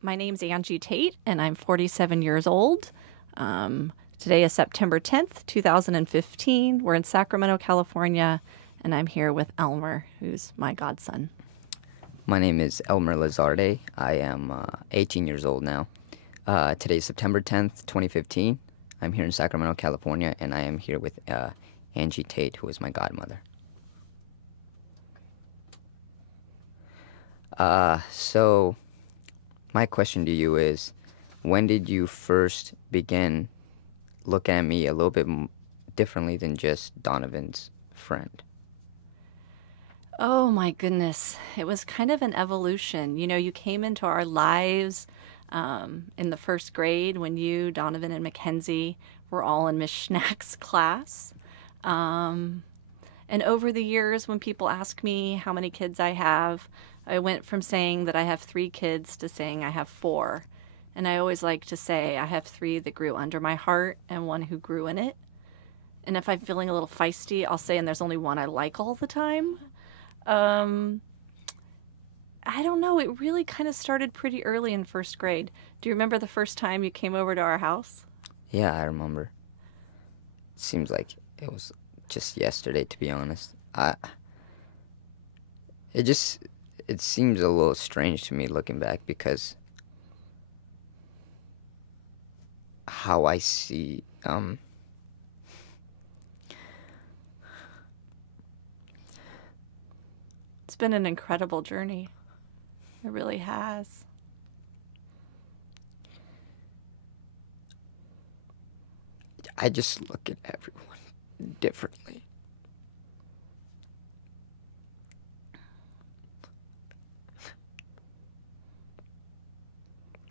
My name's Angie Tate, and I'm 47 years old. Today is September 10th, 2015. We're in Sacramento, California, and I'm here with Elmer, who's my godson. My name is Elmer Lizarde. I am 18 years old now. Today is September 10th, 2015. I'm here in Sacramento, California, and I am here with Angie Tate, who is my godmother. So my question to you is, when did you first begin looking at me a little bit differently than just Donovan's friend? Oh my goodness. It was kind of an evolution. You know, you came into our lives in the first grade when you, Donovan, and Mackenzie were all in Miss Schnack's class. And over the years, when people ask me how many kids I have, I went from saying that I have 3 kids to saying I have 4. And I always like to say I have 3 that grew under my heart and 1 who grew in it. And if I'm feeling a little feisty, I'll say, and there's only 1 I like all the time. I don't know. It really kind of started pretty early in first grade. Do you remember the first time you came over to our house? Yeah, I remember. It seems like it was just yesterday, to be honest. It seems a little strange to me looking back, because how I see It's been an incredible journey. It really has. I just look at everyone differently.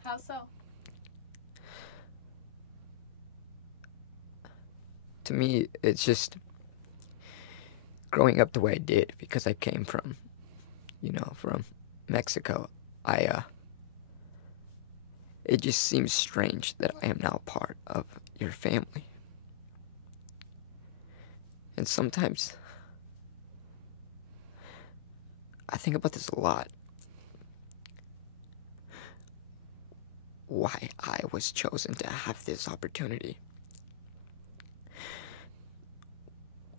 How so? To me, it's just growing up the way I did, because I came from Mexico. It just seems strange that I am now part of your family. And sometimes I think about this a lot. Why I was chosen to have this opportunity.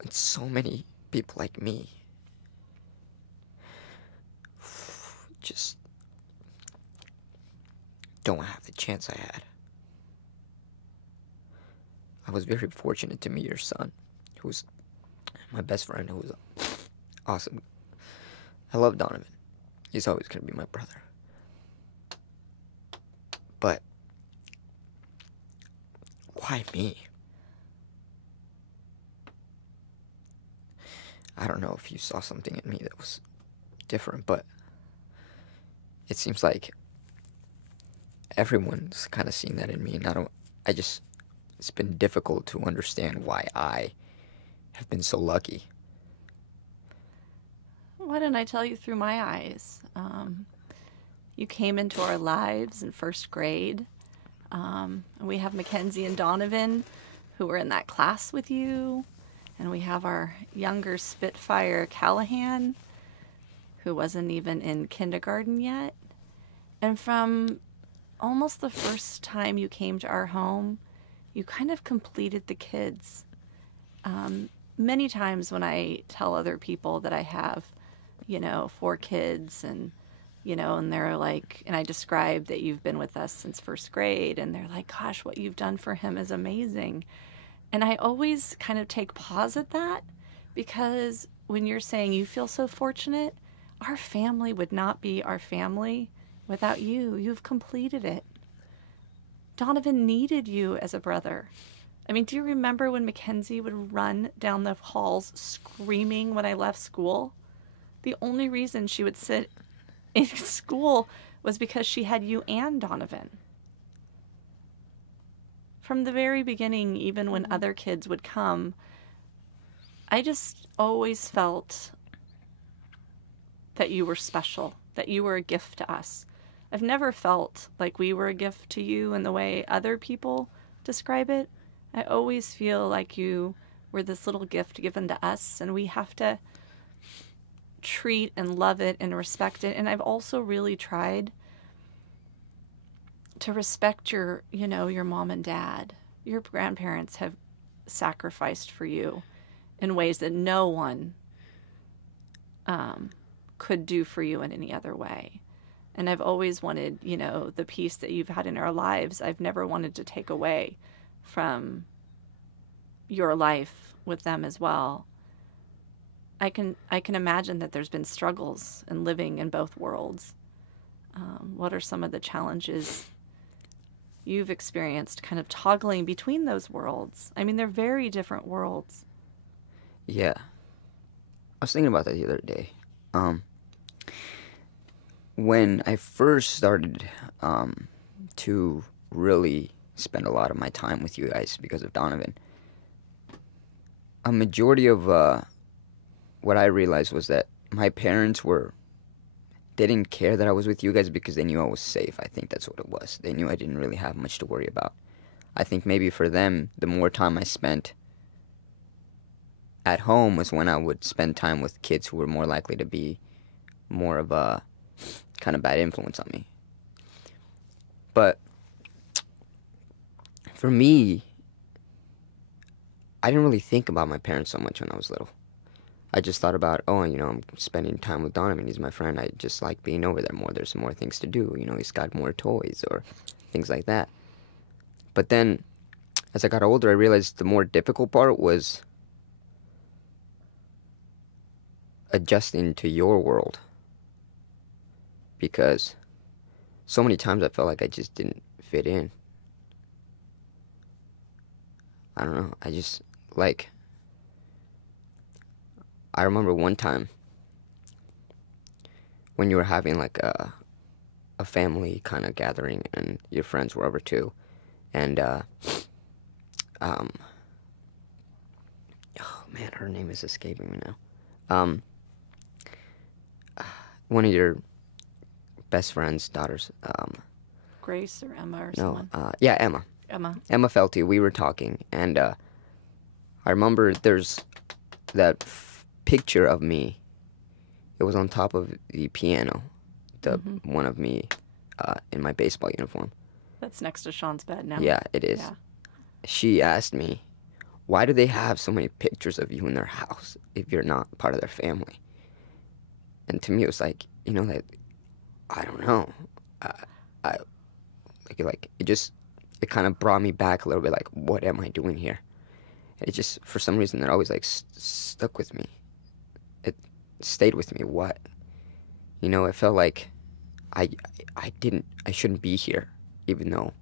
And so many people like me just don't have the chance I had. I was very fortunate to meet your son, who's my best friend, who was awesome. I love Donovan. He's always going to be my brother. But why me? I don't know if you saw something in me that was different, but it seems like everyone's kind of seen that in me, and it's been difficult to understand why I have been so lucky. Why didn't I tell you through my eyes? You came into our lives in first grade. And we have Mackenzie and Donovan, who were in that class with you. And we have our younger Spitfire, Callahan, who wasn't even in kindergarten yet. And from almost the first time you came to our home, you kind of completed the kids. Many times when I tell other people that I have, 4 kids, and they're like, and I describe that you've been with us since first grade, and they're like, gosh, what you've done for him is amazing. And I always kind of take pause at that, because when you're saying you feel so fortunate, our family would not be our family without you. You've completed it. Donovan needed you as a brother. I mean, do you remember when Mackenzie would run down the halls screaming when I left school? The only reason she would sit in school was because she had you and Donovan. From the very beginning, even when other kids would come, I just always felt that you were special, that you were a gift to us. I've never felt like we were a gift to you in the way other people describe it. I always feel like you were this little gift given to us, and we have to treat and love it and respect it. And I've also really tried to respect your, your mom and dad. Your grandparents have sacrificed for you in ways that no one could do for you in any other way. And I've always wanted, the peace that you've had in our lives, I've never wanted to take away from your life with them as well. I can imagine that there's been struggles in living in both worlds. What are some of the challenges you've experienced kind of toggling between those worlds? I mean, they're very different worlds. Yeah. I was thinking about that the other day. When I first started to really spend a lot of my time with you guys because of Donovan, a majority of what I realized was that my parents they didn't care that I was with you guys because they knew I was safe. I think that's what it was. They knew I didn't really have much to worry about. I think maybe for them, the more time I spent at home was when I would spend time with kids who were more likely to be more of a kind of bad influence on me. But for me, I didn't really think about my parents so much when I was little. I just thought about, I'm spending time with Donovan. He's my friend. I just like being over there more. There's more things to do. He's got more toys or things like that. But then, as I got older, I realized the more difficult part was adjusting to your world. Because so many times I felt like I just didn't fit in. I don't know. I remember one time when you were having like a family kind of gathering and your friends were over too. And, oh man, her name is escaping me now. One of your best friend's daughters. Grace or Emma or no, someone? Yeah, Emma. Emma Felty. We were talking, and I remember there's that picture of me. It was on top of the piano, one of me in my baseball uniform. That's next to Sean's bed now. Yeah, it is. Yeah. She asked me, why do they have so many pictures of you in their house if you're not part of their family? And to me, it was like, that I don't know. It kind of brought me back a little bit, like, what am I doing here? And it just, for some reason, it always, like, stuck with me. It stayed with me. What? It felt like I shouldn't be here, even though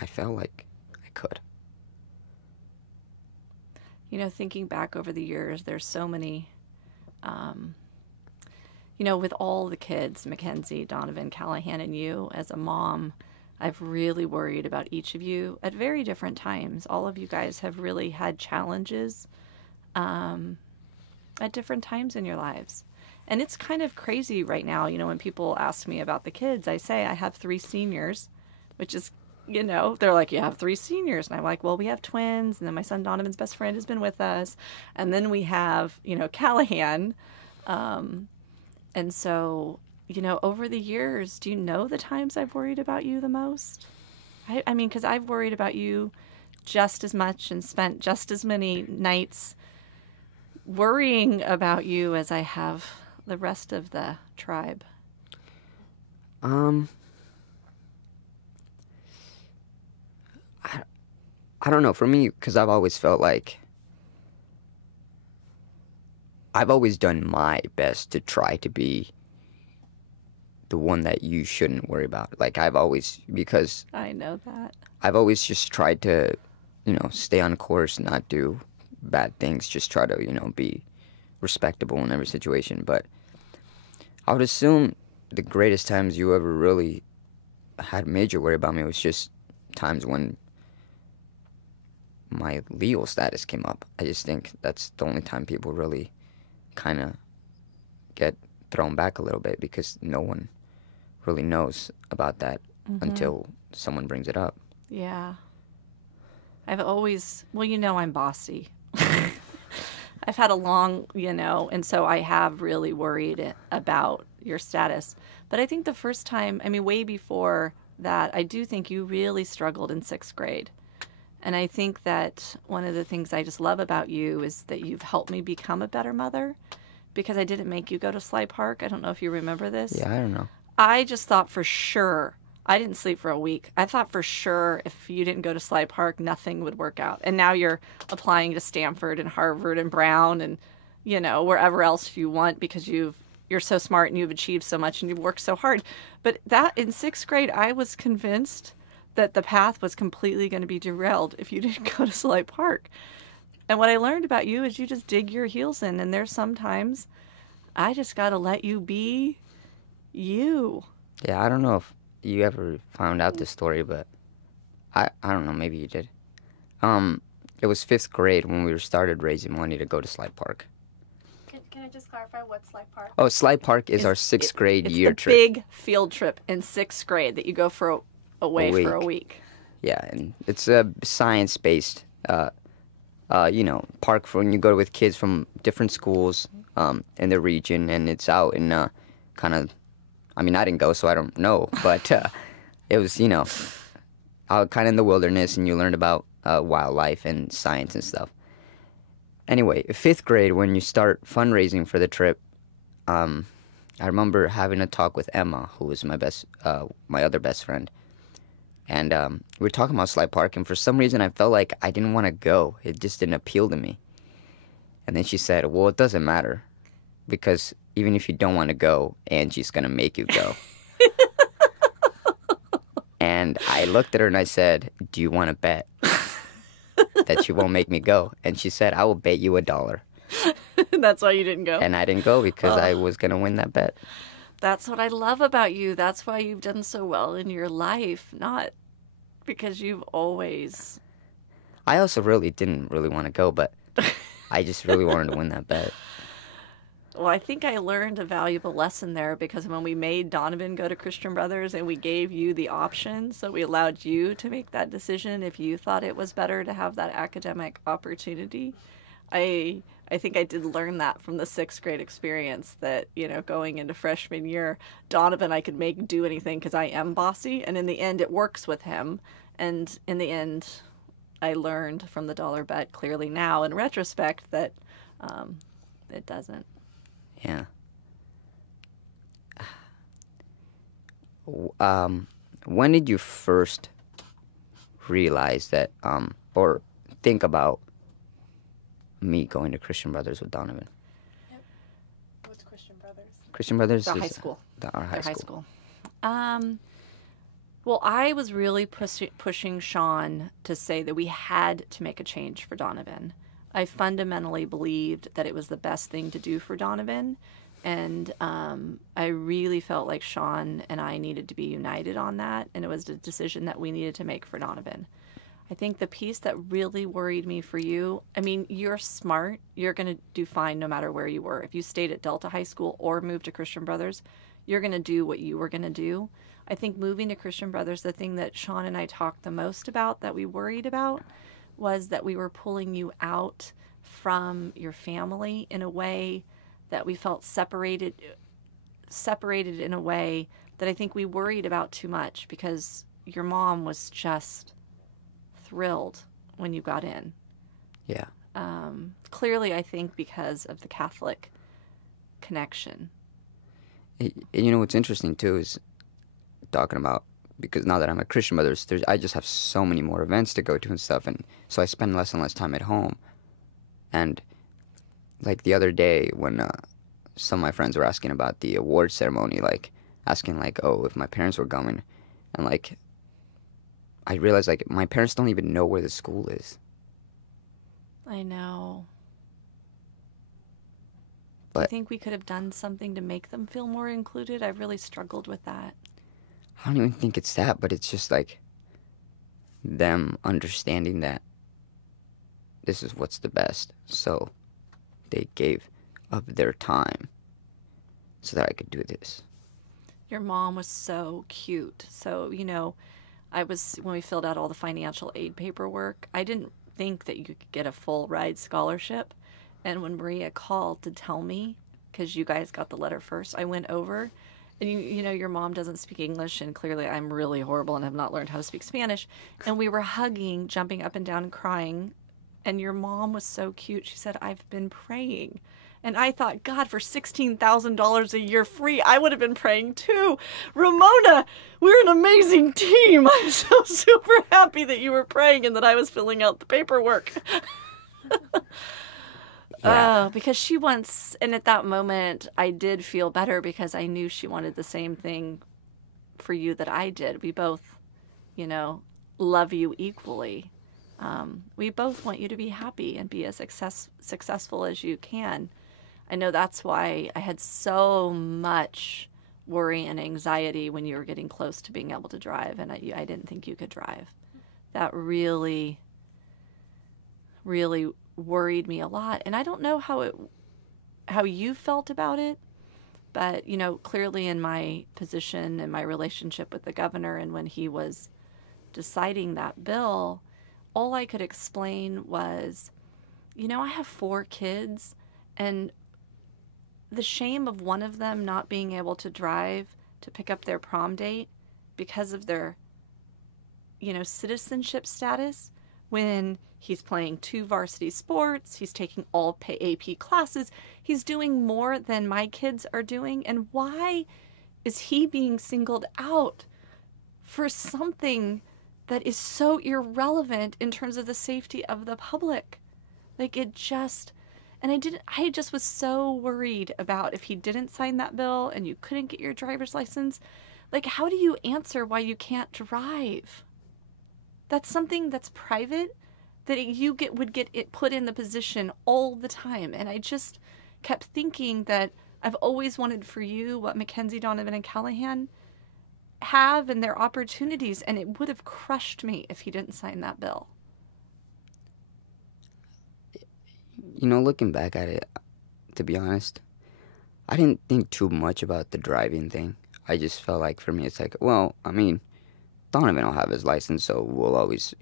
I felt like I could. Thinking back over the years, there's so many, with all the kids, Mackenzie, Donovan, Callahan, and you, as a mom, I've really worried about each of you at very different times. All of you guys have really had challenges at different times in your lives. And it's kind of crazy right now, when people ask me about the kids, I say I have 3 seniors, which is, they're like, you have 3 seniors. And I'm like, well, we have twins. And then my son Donovan's best friend has been with us. And then we have, Callahan. And so, over the years, do you know the times I've worried about you the most? I mean, because I've worried about you just as much and spent just as many nights worrying about you as I have the rest of the tribe. I don't know. For me, because I've always felt like I've always done my best to try to be the one that you shouldn't worry about. Like, because I know that. I've always just tried to, stay on course, not do bad things, just try to, be respectable in every situation. But I would assume the greatest times you ever really had major worry about me was just times when my legal status came up. I just think that's the only time people really kind of get thrown back a little bit, because no one really knows about that until someone brings it up. Yeah. I've always, I'm bossy. I've had a long, and so I have really worried about, your status. But I think the first time, I mean, way before that, I do think you really struggled in 6th grade. And I think that one of the things I just love about you is that you've helped me become a better mother, because I didn't make you go to Sly Park. I don't know if you remember this. Yeah, I don't know. I just thought for sure, I didn't sleep for a week. I thought for sure if you didn't go to Sly Park, nothing would work out. And now you're applying to Stanford and Harvard and Brown and, you know, wherever else you want, because you're so smart and you've achieved so much and you've worked so hard. But that in 6th grade, I was convinced that the path was completely going to be derailed if you didn't go to Sly Park. And what I learned about you is you just dig your heels in. And there's sometimes I just got to let you be you. Yeah, I don't know if you ever found out this story, but I don't know, maybe you did. It was 5th grade when we started raising money to go to Sly Park. Can I just clarify what Sly Park? Oh, Sly Park is our 6th grade year trip. It's the big field trip in 6th grade that you go for away for a week. Yeah, and it's a science-based, park for when you go with kids from different schools in the region, and it's out in kind of, I mean, I didn't go, so I don't know, but it was, out kind of in the wilderness, and you learned about wildlife and science and stuff. Anyway, 5th grade, when you start fundraising for the trip, I remember having a talk with Emma, who was my other best friend. And we were talking about Sly Park, and for some reason I felt like I didn't want to go. It just didn't appeal to me. And then she said, well, it doesn't matter, because even if you don't want to go, Angie's going to make you go. And I looked at her and I said, do you want to bet that you won't make me go? And she said, I will bet you $1. That's why you didn't go? And I didn't go because I was going to win that bet. That's what I love about you. That's why you've done so well in your life, not because you've always... I also really didn't want to go, but I just really wanted to win that bet. Well, I think I learned a valuable lesson there, because when we made Donovan go to Christian Brothers and we gave you the option, so we allowed you to make that decision if you thought it was better to have that academic opportunity, I think I did learn that from the 6th grade experience, that, going into freshman year, Donovan I could make do anything because I am bossy, and in the end it works with him. And in the end, I learned from the dollar bet clearly now in retrospect that it doesn't. Yeah. When did you first realize that, or think about me going to Christian Brothers with Donovan? Yep. What's Christian Brothers? Christian Brothers The is high school. Our high school. Well, I was really pushing Sean to say that we had to make a change for Donovan. I fundamentally believed that it was the best thing to do for Donovan, and I really felt like Sean and I needed to be united on that, and it was a decision that we needed to make for Donovan. I think the piece that really worried me for you, I mean, you're smart. You're going to do fine no matter where you were. If you stayed at Delta High School or moved to Christian Brothers, you're going to do what you were going to do. I think moving to Christian Brothers, the thing that Sean and I talked the most about, that we worried about, was that we were pulling you out from your family in a way that we felt separated in a way that I think we worried about too much, because your mom was just thrilled when you got in. Yeah. Clearly, I think because of the Catholic connection. What's interesting too is talking about, because now that I'm at Christian Brothers, I just have so many more events to go to and stuff, and so I spend less and less time at home. And like the other day when some of my friends were asking about the award ceremony, like asking like, oh, if my parents were going, and like I realized like my parents don't even know where the school is. I know. But I think we could have done something to make them feel more included. I've really struggled with that. I don't even think it's that, but it's just like them understanding that this is what's the best. So they gave up their time so that I could do this. Your mom was so cute. So, when we filled out all the financial aid paperwork, I didn't think that you could get a full ride scholarship. And when Maria called to tell me because you guys got the letter first. I went over, and you know, your mom doesn't speak English, and clearly I'm really horrible and have not learned how to speak Spanish. And we were hugging, jumping up and down and crying. And your mom was so cute. She said, "I've been praying." And I thought, God, for $16,000 a year free, I would have been praying too. Ramona, we're an amazing team. I'm so super happy that you were praying and that I was filling out the paperwork. Yeah. Because she wants, and at that moment, I did feel better because I knew she wanted the same thing for you that I did. We both, you know, love you equally. We both want you to be happy and be as successful as you can. I know that's why I had so much worry and anxiety when you were getting close to being able to drive, and I didn't think you could drive. That really, really worried me a lot. And I don't know how you felt about it, but, you know, clearly in my position and my relationship with the governor, and when he was deciding that bill, all I could explain was, you know, I have 4 kids, and the shame of one of them not being able to drive to pick up their prom date because of their, you know, citizenship status, when he's playing 2 varsity sports, he's taking all AP classes, he's doing more than my kids are doing. And why is he being singled out for something that is so irrelevant in terms of the safety of the public? Like, it just, and I just was so worried about if he didn't sign that bill and you couldn't get your driver's license, like, how do you answer why you can't drive? That's something that's private, that you would get it put in the position all the time. And I just kept thinking that I've always wanted for you what Mackenzie, Donovan, and Callahan have and their opportunities, and it would have crushed me if he didn't sign that bill. You know, looking back at it, to be honest, I didn't think too much about the driving thing. I just felt like, for me, it's like, well, I mean, Donovan will have his license, so we'll always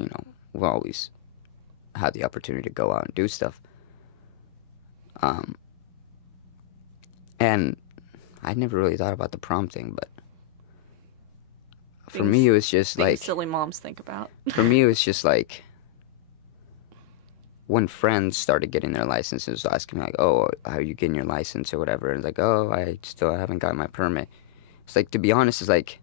have the opportunity to go out and do stuff. And I never really thought about the prom thing, but for me, it was just like silly moms think about. For me, it was just like when friends started getting their licenses, asking me like, "Oh, how are you getting your license?" or whatever, and it's like, "Oh, I still haven't got my permit." It's like, to be honest, it's like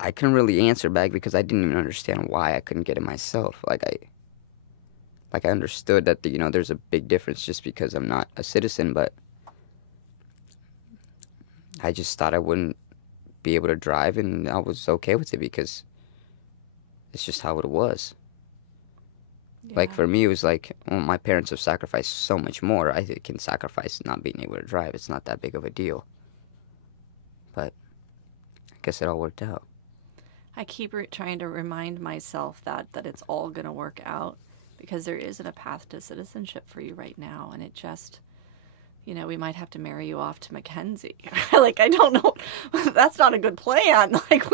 I couldn't really answer back because I didn't even understand why I couldn't get it myself. Like I understood that there's a big difference just because I'm not a citizen, but I just thought I wouldn't be able to drive, and I was okay with it because it's just how it was. Yeah. Like, for me, it was like, well, my parents have sacrificed so much more. I can sacrifice not being able to drive. It's not that big of a deal. But I guess it all worked out. I keep trying to remind myself that it's all going to work out, because there isn't a path to citizenship for you right now. And it just, we might have to marry you off to Mackenzie. Like, I don't know. That's not a good plan. Like,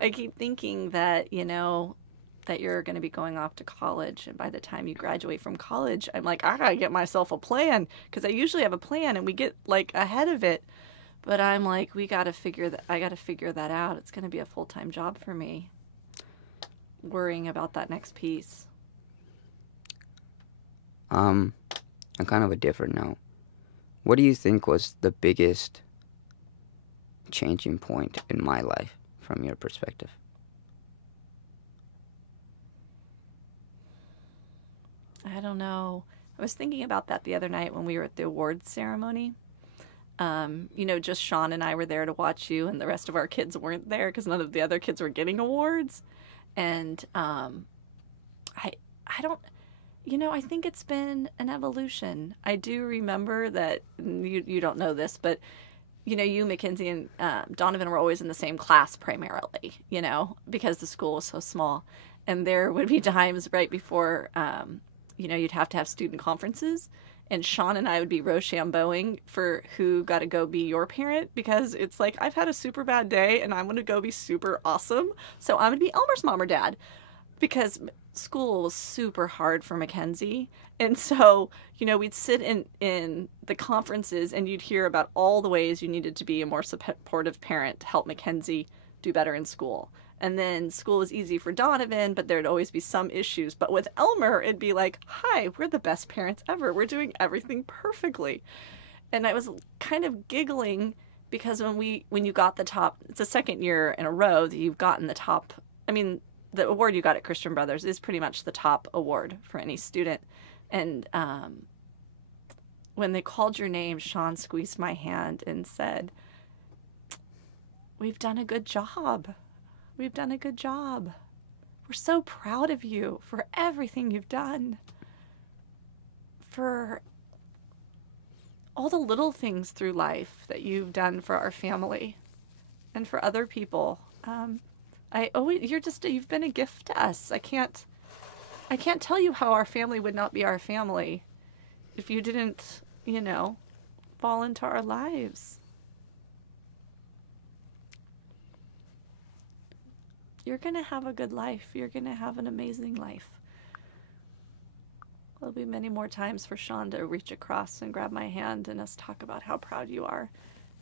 I keep thinking that, that you're going to be going off to college. And by the time you graduate from college, I'm like, I got to get myself a plan, because I usually have a plan and we get like ahead of it. But I'm like, I got to figure that out. It's going to be a full-time job for me, worrying about that next piece. On kind of a different note, what do you think was the biggest changing point in my life from your perspective? I don't know. I was thinking about that the other night when we were at the awards ceremony. Just Sean and I were there to watch you, and the rest of our kids weren't there because none of the other kids were getting awards. And I think it's been an evolution. I do remember that, you don't know this, but, you, Mackenzie, and Donovan were always in the same class primarily, because the school was so small. And there would be times right before, you'd have to have student conferences. And Sean and I would be Rochambeauing for who got to go be your parent, because it's like, I've had a super bad day and I'm going to go be super awesome. So I'm going to be Elmer's mom or dad. because school was super hard for Mackenzie. And so, we'd sit in the conferences and you'd hear about all the ways you needed to be a more supportive parent to help Mackenzie do better in school. And then school was easy for Donovan, but there'd always be some issues. But with Elmer, it'd be like, hi, we're the best parents ever. We're doing everything perfectly. And I was kind of giggling because when you got the top, it's the second year in a row that you've gotten the top. I mean, the award you got at Christian Brothers is pretty much the top award for any student. And when they called your name, Sean squeezed my hand and said, we've done a good job. We've done a good job. We're so proud of you for everything you've done. For all the little things through life that you've done for our family and for other people. You've been a gift to us. I can't tell you how our family would not be our family if you didn't, fall into our lives. You're going to have a good life. You're going to have an amazing life. There'll be many more times for Sean to reach across and grab my hand and us talk about how proud you are,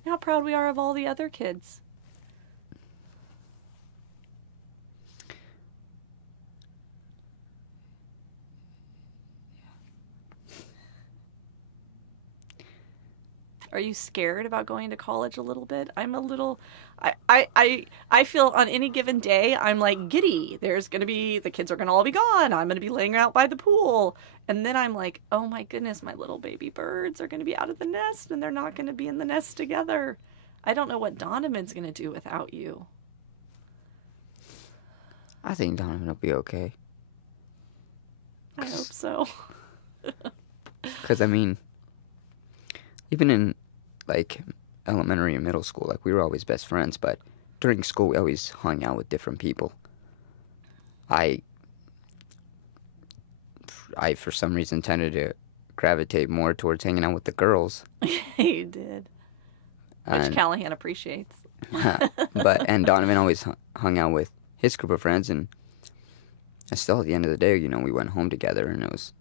and how proud we are of all the other kids. Are you scared about going to college a little bit? I'm a little, I feel on any given day, I'm like giddy. The kids are going to all be gone. I'm going to be laying out by the pool. And then I'm like, oh my goodness, my little baby birds are going to be out of the nest and they're not going to be in the nest together. I don't know what Donovan's going to do without you. I think Donovan will be okay. I hope so. Because, even in, elementary and middle school, we were always best friends, but during school, we always hung out with different people. I, for some reason, tended to gravitate more towards hanging out with the girls. You did. Which Callahan appreciates. And Donovan always hung out with his group of friends, and still, at the end of the day, we went home together, and it was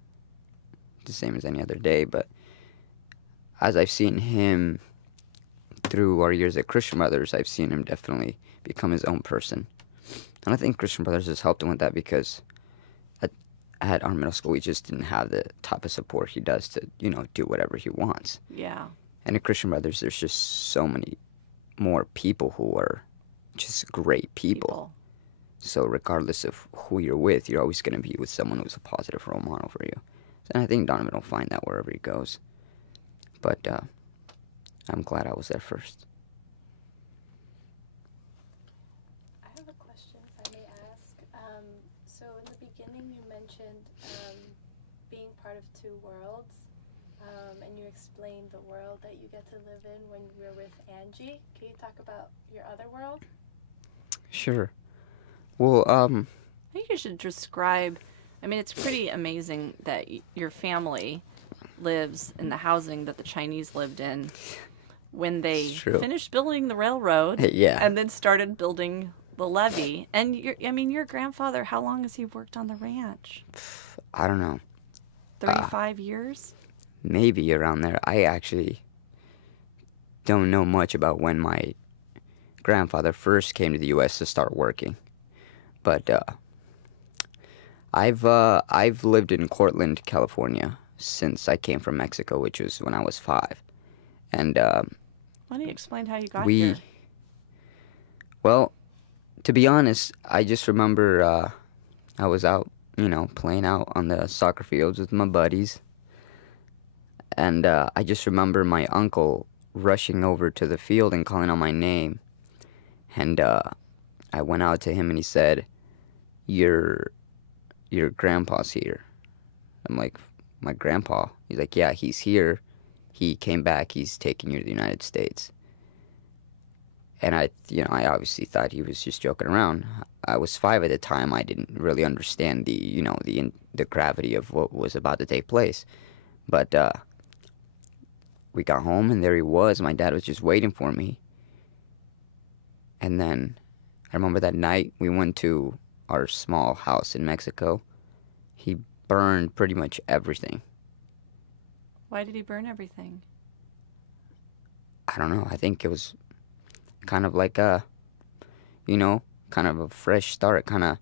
the same as any other day, but as I've seen him through our years at Christian Brothers, I've seen him definitely become his own person. And I think Christian Brothers has helped him with that because at our middle school, we just didn't have the type of support he does to, do whatever he wants. Yeah. And at Christian Brothers, there's just so many more people who are just great people. So regardless of who you're with, you're always going to be with someone who's a positive role model for you. And I think Donovan will find that wherever he goes. But I'm glad I was there first. I have a question, if I may ask. So in the beginning, you mentioned being part of two worlds, and you explained the world that you get to live in when you're with Angie. Can you talk about your other world? Sure. Well, I think you should describe. It's pretty amazing that your family lives in the housing that the Chinese lived in when they finished building the railroad. Yeah. And then started building the levee. And your grandfather, how long has he worked on the ranch? I don't know. 35 years? Maybe around there. I actually don't know much about when my grandfather first came to the U.S. to start working. But I've lived in Cortland, California since I came from Mexico, which was when I was 5. And why don't you explain how you got here? Well, to be honest, I just remember I was out, playing out on the soccer fields with my buddies. And I just remember my uncle rushing over to the field and calling out my name. And I went out to him and he said, your grandpa's here. I'm like, my grandpa? He's like, yeah, he's here. He came back. He's taking you to the United States. And I obviously thought he was just joking around. I was 5 at the time. I didn't really understand the gravity of what was about to take place. But we got home and there he was. My dad was just waiting for me. And then I remember that night we went to our small house in Mexico, he burned pretty much everything. Why did he burn everything? I don't know. I think it was kind of like a, kind of a fresh start, kind of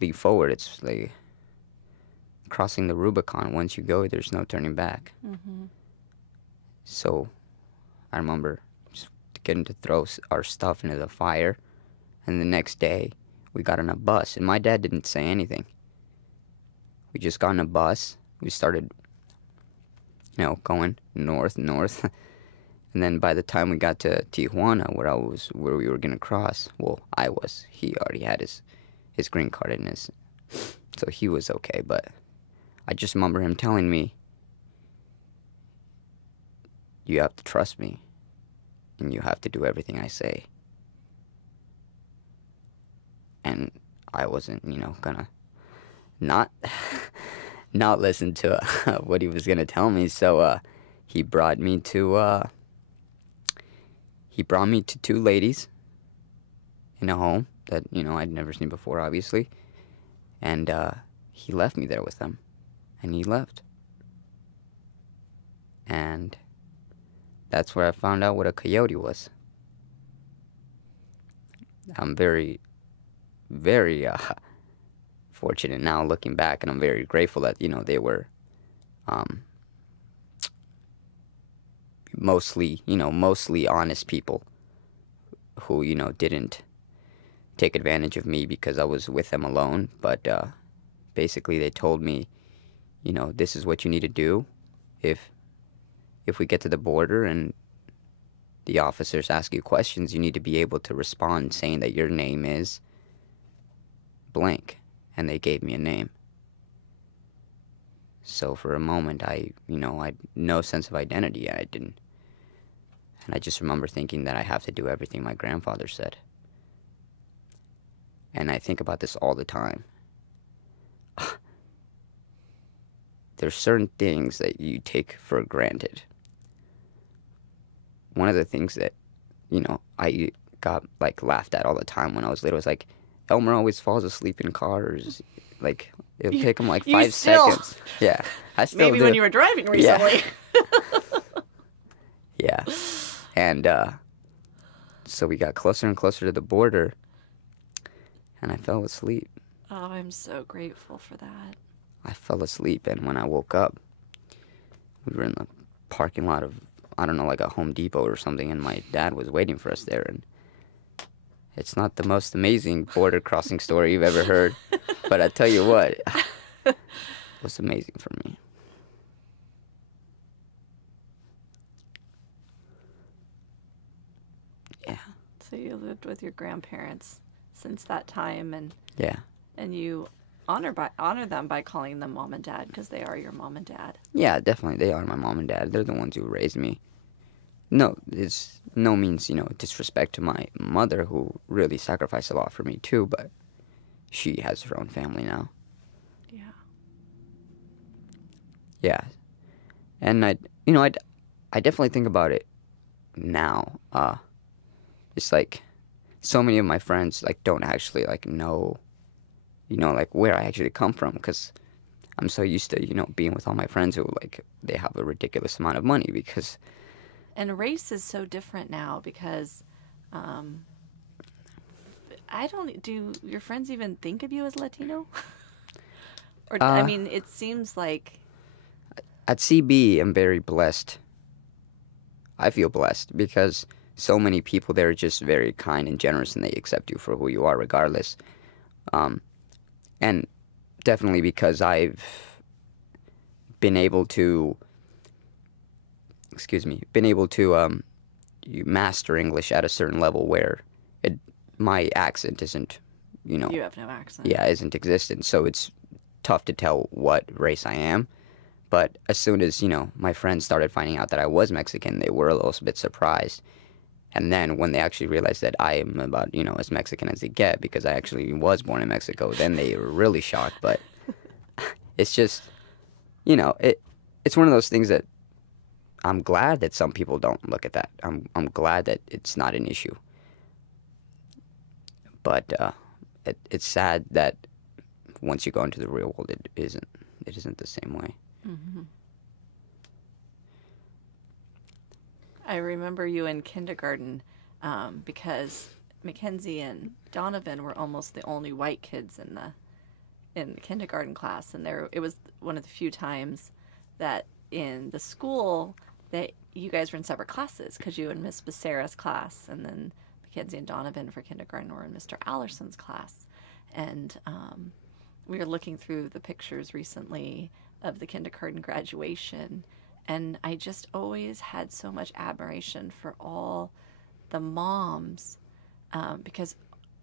leap forward. It's like crossing the Rubicon. Once you go, there's no turning back. So I remember just getting to throw our stuff into the fire, and the next day we got on a bus, and my dad didn't say anything. We just got on a bus. We started, going north. And then by the time we got to Tijuana, where we were gonna cross, well, I was. He already had his green card in his, so he was okay. But I just remember him telling me, "You have to trust me, and you have to do everything I say." And I wasn't, gonna not listen to what he was gonna tell me. So he brought me to two ladies in a home that, I'd never seen before, obviously. And he left me there with them. And he left. And that's where I found out what a coyote was. I'm very, very fortunate now looking back, and I'm very grateful that, they were mostly honest people who, didn't take advantage of me because I was with them alone. But basically they told me, this is what you need to do. If we get to the border and the officers ask you questions, you need to be able to respond saying that your name is blank. And they gave me a name. So for a moment, I had no sense of identity. And I just remember thinking that I have to do everything my grandfather said. And I think about this all the time. There's certain things that you take for granted. One of the things that, I got, laughed at all the time when I was little was, Elmer always falls asleep in cars. It'll take him, 5 seconds. Yeah, I still Maybe do. when you were driving recently. Yeah. And so we got closer and closer to the border, and I fell asleep. Oh, I'm so grateful for that. I fell asleep, and when I woke up, we were in the parking lot of, I don't know, a Home Depot or something, and my dad was waiting for us there. And it's not the most amazing border crossing story you've ever heard, but I tell you what, it was amazing for me. Yeah. So you lived with your grandparents since that time, and Yeah. and you honor them by calling them mom and dad, because they are your mom and dad. Yeah, definitely. They are my mom and dad. They're the ones who raised me. No, it's no means, disrespect to my mother, who really sacrificed a lot for me too, but she has her own family now. Yeah. Yeah. And I definitely think about it now. It's so many of my friends, don't actually, know, where I actually come from, because I'm so used to, being with all my friends who, they have a ridiculous amount of money, because... And race is so different now, because do your friends even think of you as Latino? Or, it seems like... At CB, I'm very blessed. I feel blessed, because so many people there are just very kind and generous, and they accept you for who you are, regardless. And definitely because I've been able to... master English at a certain level where my accent isn't, You have no accent. Yeah, isn't existent. So it's tough to tell what race I am. But as soon as, my friends started finding out that I was Mexican, they were a little bit surprised. And then when they actually realized that I am about, as Mexican as they get, because I actually was born in Mexico, then they were really shocked. But it's just, it's one of those things that I'm glad that some people don't look at that. I'm glad that it's not an issue. But it's sad that once you go into the real world, it isn't the same way. Mm-hmm. I remember you in kindergarten because Mackenzie and Donovan were almost the only white kids in the kindergarten class, and it was one of the few times that in the school that you guys were in separate classes, because you and Miss Becerra's class, and then Mackenzie and Donovan for kindergarten were in Mr. Allerson's class. And we were looking through the pictures recently of the kindergarten graduation, and I just always had so much admiration for all the moms because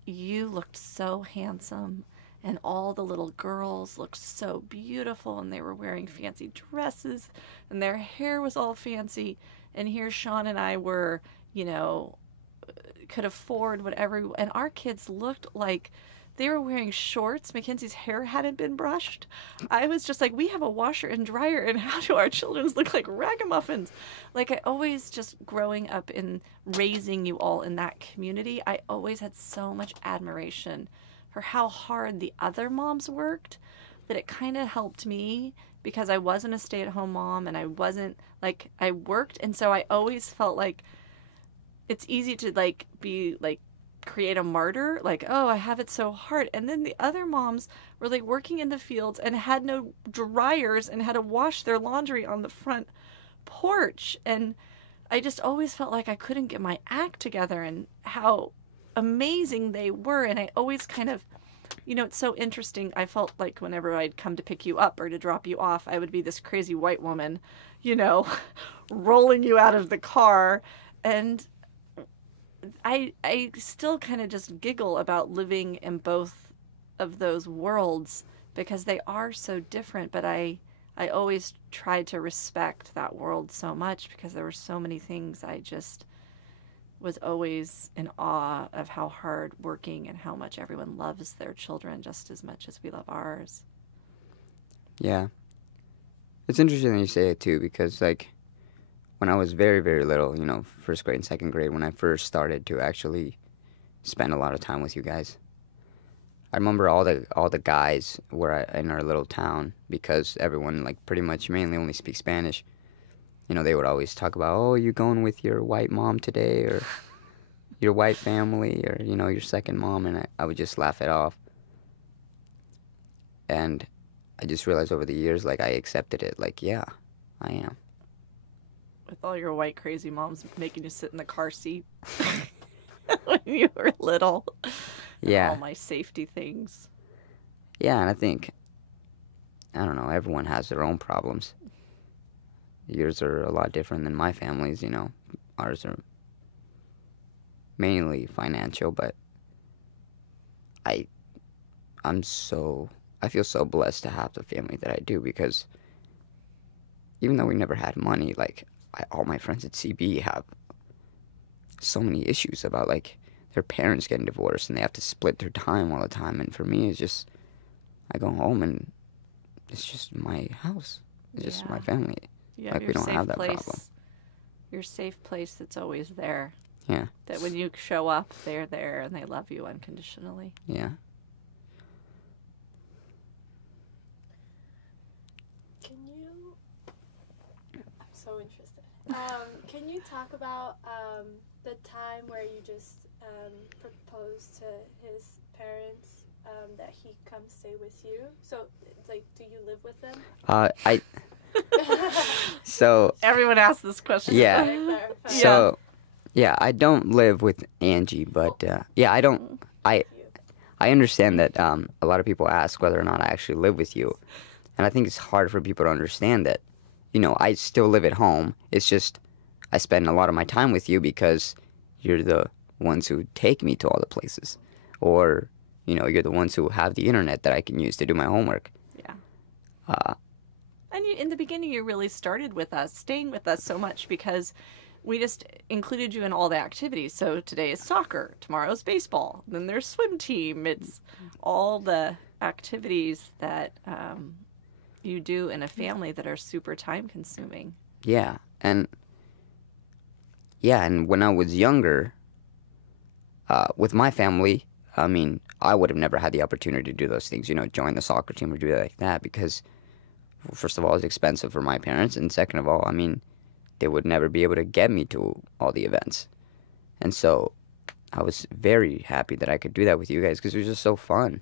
you looked so handsome, and all the little girls looked so beautiful, and they were wearing fancy dresses, and their hair was all fancy. And here Sean and I were, could afford whatever, and our kids looked like they were wearing shorts. Mackenzie's hair hadn't been brushed. I was just like, we have a washer and dryer, and how do our children look like ragamuffins? Like, I always, just growing up and raising you all in that community, I always had so much admiration for how hard the other moms worked, that it kind of helped me, because I wasn't a stay-at-home mom, and I wasn't, like, I worked, and so I always felt like it's easy to, like, be, like, create a martyr, like, oh, I have it so hard. And then the other moms were, like, working in the fields and had no dryers and had to wash their laundry on the front porch. And I just always felt like I couldn't get my act together, and how amazing they were. And I always kind of, it's so interesting. I felt like whenever I'd come to pick you up or to drop you off, I would be this crazy white woman, rolling you out of the car. And I still kind of just giggle about living in both of those worlds, because they are so different. But I always tried to respect that world so much, because there were so many things I just was always in awe of, how hard working and how much everyone loves their children just as much as we love ours. Yeah. It's interesting that you say it too, because like when I was very, very little, first grade and second grade, when I first started to actually spend a lot of time with you guys, I remember all the guys were in our little town, because everyone like pretty much mainly only speaks Spanish. They would always talk about, oh, you going with your white mom today, or your white family, or, your second mom, and I would just laugh it off. And I just realized over the years, like, I accepted it, like, yeah, I am. With all your white crazy moms making you sit in the car seat when you were little. Yeah. All my safety things. Yeah, and I think, I don't know, everyone has their own problems. Yours are a lot different than my family's, Ours are mainly financial, but I feel so blessed to have the family that I do, because even though we never had money, like, all my friends at CB have so many issues about, like, their parents getting divorced and they have to split their time all the time. And for me, it's just, I go home and it's just my house. It's just my family. Yeah, like, we don't have that place, problem. Your safe place that's always there. Yeah. That when you show up, they're there and they love you unconditionally. Yeah. I'm so interested. Can you talk about the time where you just proposed to his parents that he come stay with you? So, like, do you live with them? So everyone asks this question. Yeah. So, yeah, I don't live with Angie, but yeah, I don't. I understand that a lot of people ask whether or not I actually live with you, and I think it's hard for people to understand that. I still live at home. It's just I spend a lot of my time with you because you're the ones who take me to all the places, or you're the ones who have the internet that I can use to do my homework. Yeah. And in the beginning, you really started with us, staying with us so much because we just included you in all the activities. So today is soccer, tomorrow's baseball, then there's swim team. It's all the activities that you do in a family that are super time consuming. Yeah, and when I was younger, with my family, I mean, I would have never had the opportunity to do those things, you know, join the soccer team or do it like that because, first of all, it's expensive for my parents, and second of all, I mean, they would never be able to get me to all the events. And so I was very happy that I could do that with you guys because it was just so fun.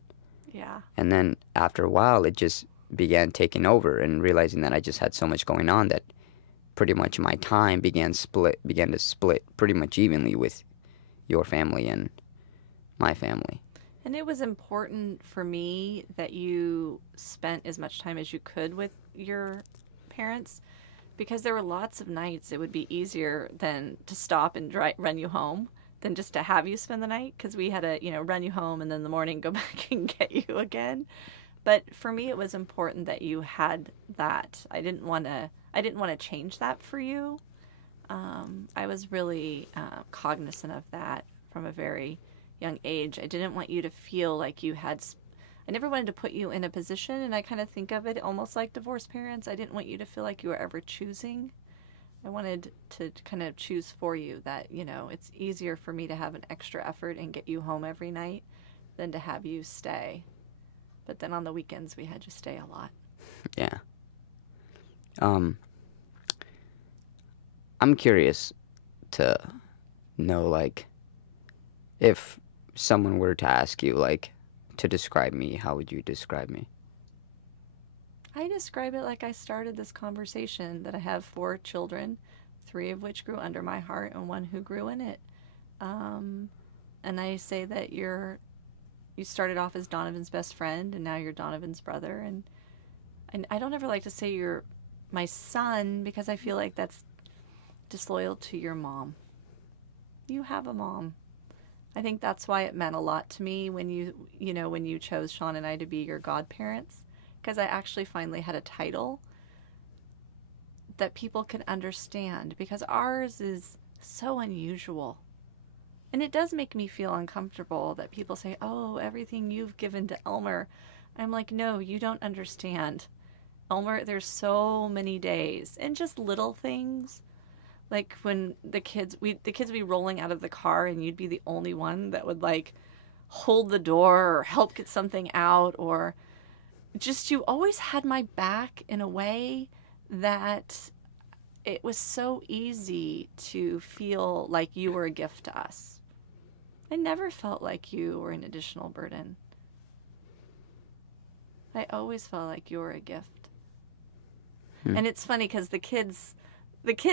Yeah. And then after a while, it just began taking over and realizing that I just had so much going on that pretty much my time began to split pretty much evenly with your family and my family. And it was important for me that you spent as much time as you could with your parents because there were lots of nights it would be easier than to stop and run you home than just to have you spend the night because we had to, run you home and then in the morning go back and get you again. But for me, it was important that you had that. I didn't want to change that for you. I was really cognizant of that from a very young age. I didn't want you to feel like you had. I never wanted to put you in a position, and I kind of think of it almost like divorced parents. I didn't want you to feel like you were ever choosing. I wanted to kind of choose for you that, it's easier for me to have an extra effort and get you home every night than to have you stay. But then on the weekends, we had you stay a lot. Yeah. I'm curious to know, like, if someone were to ask you, like, to describe me, how would you describe me? I describe it like I started this conversation, that I have 4 children, 3 of which grew under my heart and 1 who grew in it. And I say that you started off as Donovan's best friend, and now you're Donovan's brother. And I don't ever like to say you're my son because I feel like that's disloyal to your mom. You have a mom. I think that's why it meant a lot to me when you chose Sean and I to be your godparents, because I actually finally had a title that people can understand, because ours is so unusual. And it does make me feel uncomfortable that people say, oh, everything you've given to Elmer. I'm like, no, you don't understand. Elmer, there's so many days and just little things. Like when the kids would be rolling out of the car and you'd be the only one that would like hold the door or help get something out, or just you always had my back in a way that it was so easy to feel like you were a gift to us. I never felt like you were an additional burden. I always felt like you were a gift. And it's funny because the kids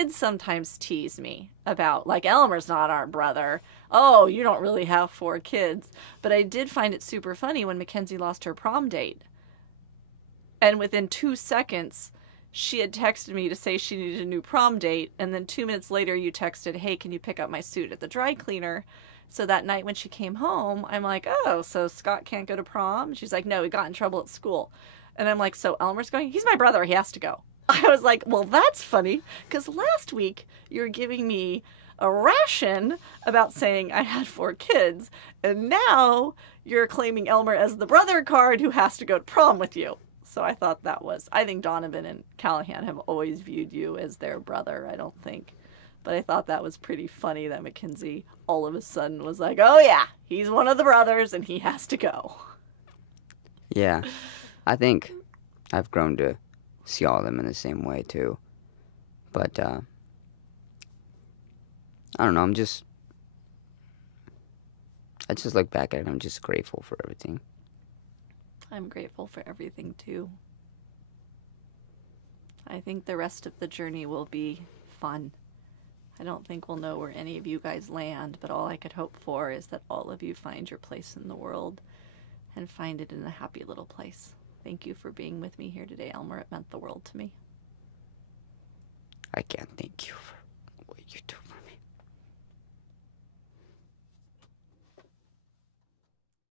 sometimes tease me about, like, Elmer's not our brother. Oh, you don't really have 4 kids. But I did find it super funny when Mackenzie lost her prom date. And within 2 seconds, she had texted me to say she needed a new prom date. And then 2 minutes later, you texted, hey, can you pick up my suit at the dry cleaner? So that night when she came home, I'm like, oh, so Scott can't go to prom? She's like, no, he got in trouble at school. And I'm like, so Elmer's going? He's my brother. He has to go. I was like, well, that's funny, because last week you were giving me a ration about saying I had 4 kids, and now you're claiming Elmer as the brother card who has to go to prom with you. So I thought I think Donovan and Callahan have always viewed you as their brother, I don't think. But I thought that was pretty funny that Mackenzie all of a sudden was like, oh yeah, he's one of the brothers and he has to go. Yeah, I think I've grown to see all of them in the same way too. But I don't know, I just look back at it and I'm just grateful for everything. I'm grateful for everything too. I think the rest of the journey will be fun. I don't think we'll know where any of you guys land, but all I could hope for is that all of you find your place in the world and find it in a happy little place. Thank you for being with me here today, Elmer. It meant the world to me. I can't thank you for what you do for me.